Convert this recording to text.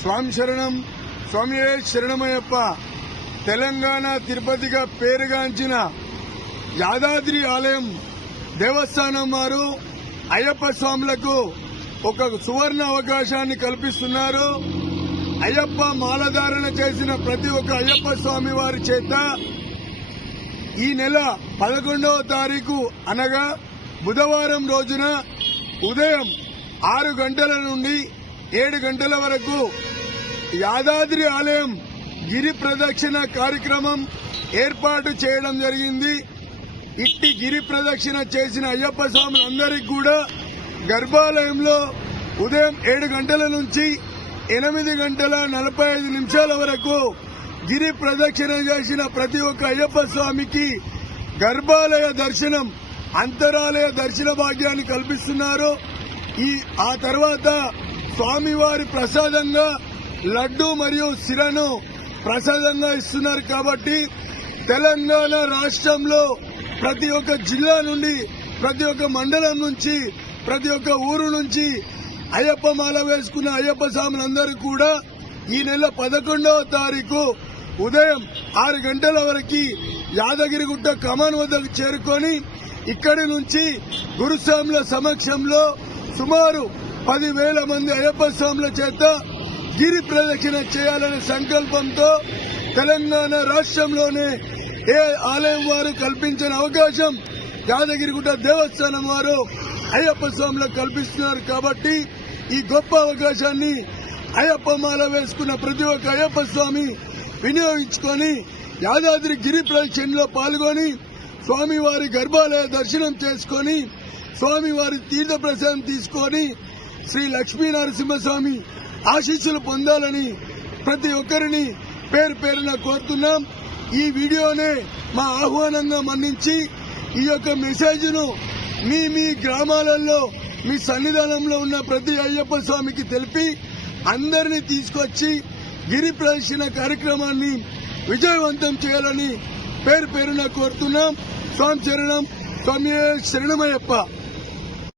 స్వామి శరణం స్వామియే శరణమయ్యప్ప. తెలంగాణ తిరుపతిగా పేరుగాంచిన యాదాద్రి ఆలయం దేవస్థానం వారు అయ్యప్ప స్వాములకు ఒక సువర్ణ అవకాశాన్ని కల్పిస్తున్నారు. అయ్యప్ప మాలధారణ చేసిన ప్రతి ఒక్క అయ్యప్ప స్వామి వారి చేత ఈ నెల 11వ తారీఖు అనగా బుధవారం రోజున ఉదయం 6 గంటల నుండి 7 గంటల వరకు యాదాద్రి ఆలయం గిరి ప్రదక్షిణ కార్యక్రమం ఏర్పాటు చేయడం జరిగింది. ఇట్టి గిరి ప్రదక్షిణ చేసిన అయ్యప్ప స్వాములందరికీ కూడా గర్భాలయంలో ఉదయం 7 గంటల నుంచి 8 గంటల 45 నిమిషాల వరకు గిరి ప్రదక్షిణ చేసిన ప్రతి ఒక్క అయ్యప్ప స్వామికి గర్భాలయ దర్శనం, అంతరాలయ దర్శన భాగ్యాన్ని కల్పిస్తున్నారు. ఆ తర్వాత స్వామివారి ప్రసాదంగా లడ్డు మరియు సిరను ప్రసాదంగా ఇస్తున్నారు. కాబట్టి తెలంగాణ రాష్ట్రంలో ప్రతి ఒక్క జిల్లా నుండి, ప్రతి ఒక్క మండలం నుంచి, ప్రతి ఒక్క ఊరు నుంచి అయ్యప్ప మాల వేసుకున్న అయ్యప్ప స్వాములందరూ కూడా ఈ నెల 11వ తారీఖు ఉదయం 6 గంటల వరకు యాదగిరిగుట్ట కమాన్ వద్దకు చేరుకొని ఇక్కడి నుంచి గురుస్వాముల సమక్షంలో సుమారు 10,000 మంది అయ్యప్ప స్వాముల చేత గిరి ప్రదక్షిణ చేయాలనే సంకల్పంతో తెలంగాణ రాష్ట్రంలోనే ఏ ఆలయం వారు కల్పించిన అవకాశం యాదగిరిగుట్ట దేవస్థానం వారు అయ్యప్ప స్వాములకు కల్పిస్తున్నారు. కాబట్టి ఈ గొప్ప అవకాశాన్ని అయ్యప్ప మాల వేసుకున్న ప్రతి ఒక్క అయ్యప్ప స్వామి వినియోగించుకొని యాదాద్రి గిరి ప్రదక్షిణలో పాల్గొని స్వామివారి గర్భాలయ దర్శనం చేసుకొని స్వామివారి తీర్థ ప్రసాదం తీసుకొని శ్రీ లక్ష్మీ నరసింహస్వామి ఆశీస్సులు పొందాలని ప్రతి ఒక్కరిని పేరు పేరున కోరుతున్నాం. ఈ వీడియోనే మా ఆహ్వానంగా మన్నించి ఈ యొక్క మెసేజ్ ను మీ గ్రామాలలో మీ సన్నిధానంలో ఉన్న ప్రతి అయ్యప్ప స్వామికి తెలిపి అందరినీ తీసుకొచ్చి గిరి ప్రదక్షిణ కార్యక్రమాన్ని విజయవంతం చేయాలని పేరు పేరున కోరుతున్నాం. స్వామి శరణం స్వామి శరణమయ్యప్ప.